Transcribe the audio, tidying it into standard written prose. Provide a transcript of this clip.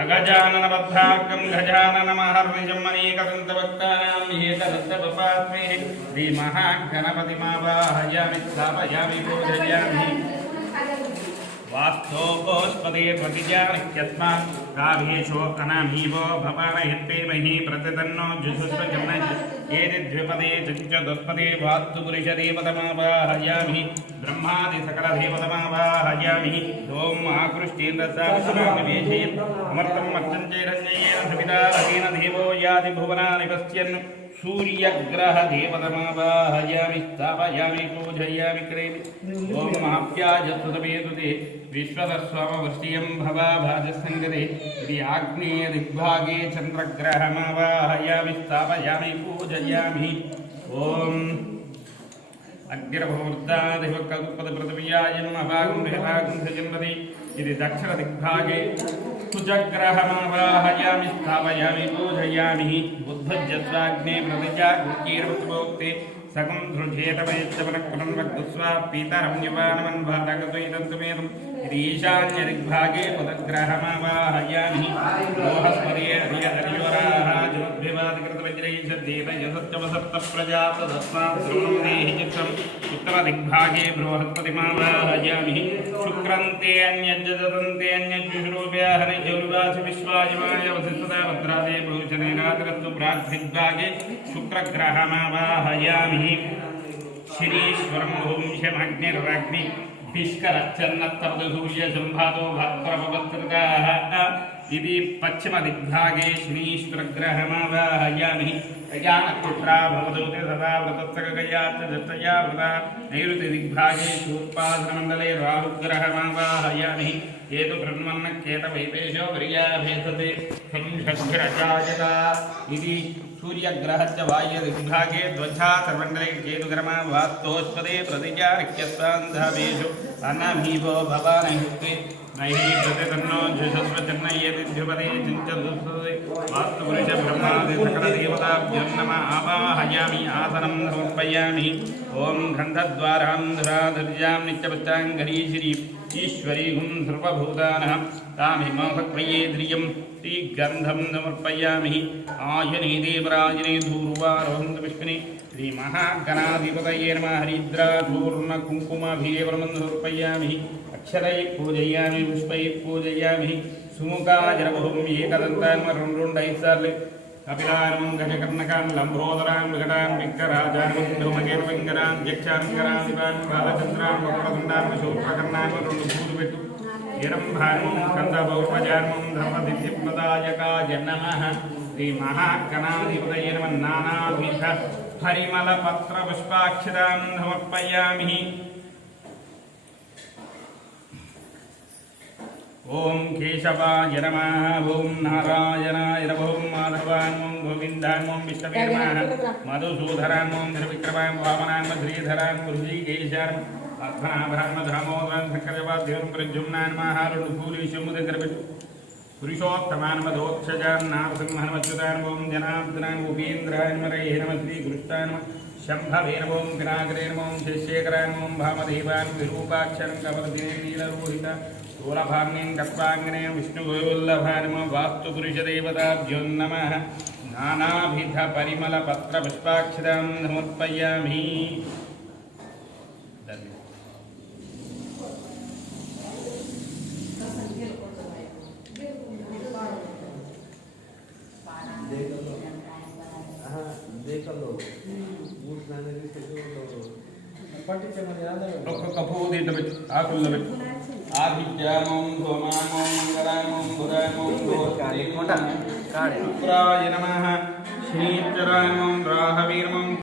अगजाननबद्धाकं गजाननमहर्निशमनेकदन्तभक्तानां एकदन्तपपास्मे श्रीमहागणपतिमावाहयामि स्थापयामि पूजयामि वास्तोपस्पदे प्रतिजानित्यस्मात् काभेशो अनामीवो भवानयत्पेमहि प्रतितन्नो जुषुष्वजन्म एतद्विपदे चतुष्पदे वास्तुपुरुषदेवतमावाहयामि ब्रह्मादि सकलदेवतमावाहयामि ॐ आकृष्टेन्द्रसाविषे अमर्तम् अक्षञ्चैरञ्जयेन सविता रतेन देवो याति भुवनानि पश्यन् सूर्यग्रहदेवतमावाहयामि स्थापयामि पूजयामि क्रेमि ॐ महाप्याजस्तुतमेतुते विश्वतस्वामवृष्टियं भवाभाजसङ्गते इति आग्नेयदिग्भागे चन्द्रग्रहमावाहयामि स्थापयामि पूजयामि ॐ अग्निर्भवृद्धादिवकल्पदपृथिव्यायम् अभागं बृहदागं सजन्मति इति दक्षिणदिग्भागे कुजग्रहमावाहयामि स्थापयामि पूजयामि बुद्धज्जस्वाग्ने प्रतिजा गुर्कीर्वत्वोक्ते सकं धृजेतमयच्चपनक्रमन्वग्स्वा पीतरं युवानमन्भातगतुयिदन्तुमेतम् इति ईशान्यदिग्भागे बुधग्रहमावाहयामि बृहस्पते हरियोराः जगद्भिवादिकृतवज्रैषद्देवयसत्यवसप्तप्रजातदस्मात् श्रवणं देहि चित्रम् उत्तरदिग्भागे बृहस्पतिमावाहयामि शुक्रन्ते अन्यज्जदन्ते अन्यज्जुषुरूप्याहनिज्जौलुवासि विश्वायमाय वसिष्ठता भद्रादे भूषणेनातिरस्तु प्राग्दिग्भागे शुक्रग्रहमावाहयामि शनीश्वरं भूंशमग्निरग्नि भिष्करच्चन्नत्तर्दसूर्यसम्भातो भक्प्रपवत्कृताः इति पश्चिमदिग्भागे शनीश्वरग्रहमावाहयामि अज्ञानपुत्रा भवतोते सदा व्रतत्सकगयात् दत्तया व्रता नैऋतिदिग्भागे शूर्पासनमण्डले राहुग्रहमावाहयामि केतु ब्रह्मन्न केतवैपेशो वर्याभेसते संषद्भिरजायता इति सूर्यग्रहस्य वायदिग्भागे ध्वजातर्मण्डले केतुग्रमा वास्तोस्पदे प्रतिजानित्यस्वान्धावेषु अन्नमीवो भवानयुक्ते नैः प्रतितन्नो जुषस्वजन्मयेतिद्युपदे चिञ्चदुःसुदे वास्तुपुरुष ब्रह्मादि सकलदेवताभ्यो नमः आवाहयामि आसनं समर्पयामि ॐ गन्धद्वारां धुराधुर्यां नित्यपश्चाङ्गरीशिरी ईश्वरीं सर्वभूतानः तामिमोहत्वये ध्रियं श्रीगन्धं समर्पयामि आयने देवराजने धूर्वारोहन्तु विष्णुनि श्रीमहागणाधिपतये नमः हरिद्राचूर्णकुङ्कुमाभिलेपनं समर्पयामि अक्षरैः पूजयामि पुष्पैः पूजयामि सुमुखाजरबहुं एकदन्तान् रुण्डैः सार्ले कपिलानं गजकर्णकान् लम्बोदरान् विकटान् विक्कराजान् धूमकेतुविङ्गरान् यक्षान्करान् दिवान् बालचन्द्रान् वक्रतुण्डान् शूर्पकर्णान् रुण्डभूतुपेतु हिरम्भान्मं स्कन्दपौर्वजान्मं धर्मदित्यप्रदायकाय नमः श्रीमहागणाधिपतये नमः नानाविध परिमलपत्रपुष्पाक्षतां समर्पयामि ओं केशवाय नमः ओं नारायणाय नमः ओं माधवाय नमः गोविन्दाय नमः विष्णवे नमः मधुसूदनाय नमः त्रिविक्रमाय वामनाय नमः श्रीधराय नमः ऋषिकेशाय नमः पद्मनाभाय नमः दामोदराय नमः शङ्करवाद्यं प्रद्युम्नाय नमः हारुणभूरिशमुद्रविष्णु पुरुषोत्तमाय नमः दोक्षजाय नारसिंहाय नमः अच्युताय नमः ओं जनार्दनाय नमः उपेन्द्राय नमः हरेः नमः श्रीकृष्णाय नमः शम्भवे नमः ओं विनायकाय नमः ओं शिवशेखराय नमः ओं भामदेवाय नमः विरूपाक्षरं कवरदिने नीलरोहिता स्थूलभाग्नें कत्वाङ्गने विष्णुगोल्लभाय नमः वास्तुपुरुषदेवताभ्यो नमः नानाविधपरिमलपत्रपुष्पाक्षतां समर्पयामि ఒక్కొక్క పువ్వు దీంట్లో పెట్టి ఆకుల్లో పెట్టి ఆదిత్యామం సోమామం మంగళామం బుధామం శుక్రాయ నమః శనీశ్వరాయ నమః రాహవీర్మం